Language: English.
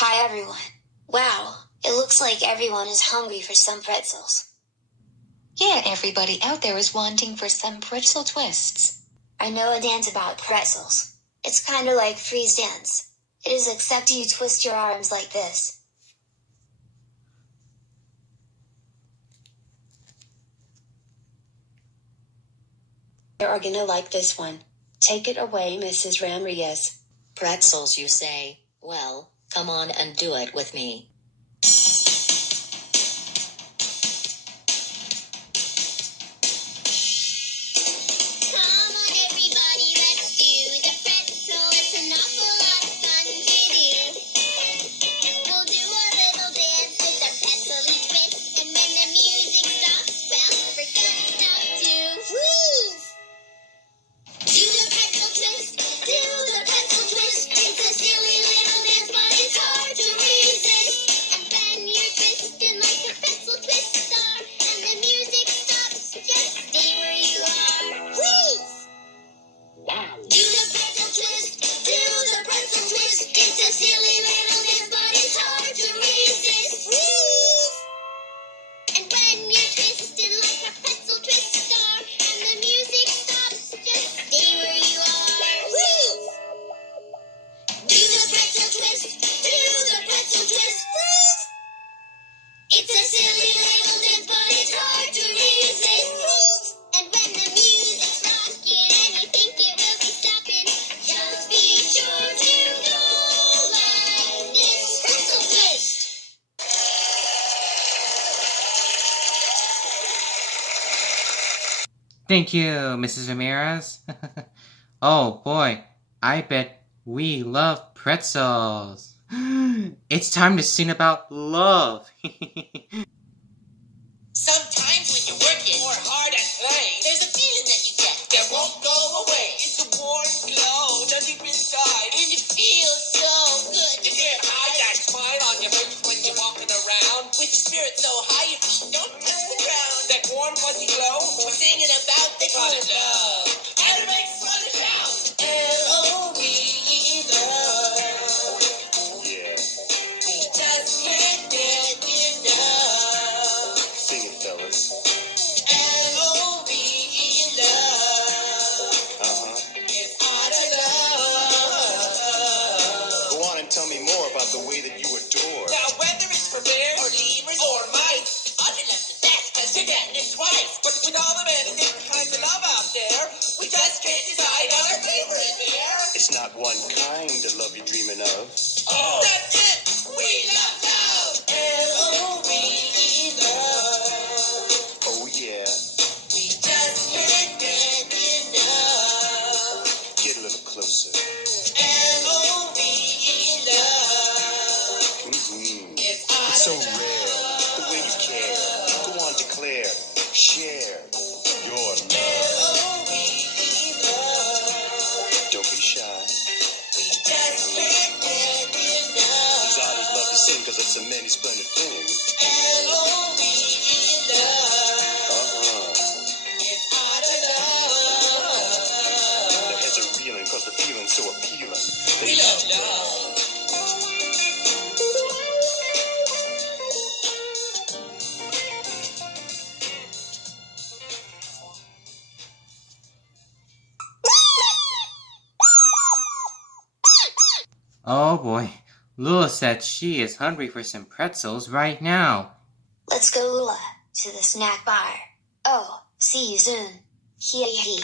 Hi everyone. Wow, it looks like everyone is hungry for some pretzels. Yeah, everybody out there is wanting for some Pretzel Twists. I know a dance about pretzels. It's kinda like freeze dance. It is except you twist your arms like this. You are gonna like this one. Take it away, Mrs. Ramirez. Pretzels, you say? Well, come on and do it with me. Come on everybody, let's do the pretzel. It's an awful lot of fun to do. We'll do a little dance with the pretzel twist. And when the music stops, well, we're gonna stop to freeze. Do the pretzel twist, do the pretzel twist. It's a silly little dance, but it's hard to resist. And when you're twisting like a pretzel twist star, and the music stops, just stay where you are. Freeze! Do the pretzel twist, do the pretzel twist. It's a silly little dance, but it's hard to resist. Freeze! And when you're twisting like a pretzel twist star, and the music stops, just stay where you are. Freeze! Do the pretzel twist, do the pretzel twist. Freeze! It's a silly little dance, but it's hard to resist. Freeze! And when the music's rocking and you think it will be stopping, just be sure to go like this. Pretzel twist! Thank you, Mrs. Ramirez. Oh boy, I bet we love pretzels. It's time to sing about love. Sometimes when you're working or hard at play, there's a feeling that you get that won't go away. It's a warm glow down deep inside, and it feels so good to get high. That smile on your face when you're walking around, with your spirit so high your feet don't touch the ground. That warm fuzzy glow we're singing about, they call it love, and it makes fun to shout. L-O-V-E, love. Yeah, We just can't get enough. sing it, fellas. L-O-V-E, love. It's hard to love. Go on and tell me more about the way that you adore. Now, whether it's for bears or lemurs or mice, other love's the best because you're getting it twice. But with all the many different kinds of love out there, we just can't decide on our favorite bear. It's not one kind of love you're dreaming of. Oh, that's it! We love love! L-O-V-E, love. Oh yeah, We just can't get enough. get a little closer. L-O-V-E, love. It's It's so rare, the way you care. Go on, declare, share your love. L-O-V-E, love. Don't be shy. We just can't get enough. These artists love to sing because it's a many splendid thing. L-O-V-E, love. It's hard to love. The heads are reeling because the feeling's so appealing. We love love. Oh boy, Lula said she is hungry for some pretzels right now. Let's go, Lula, to the snack bar. Oh, see you soon. Hee hee.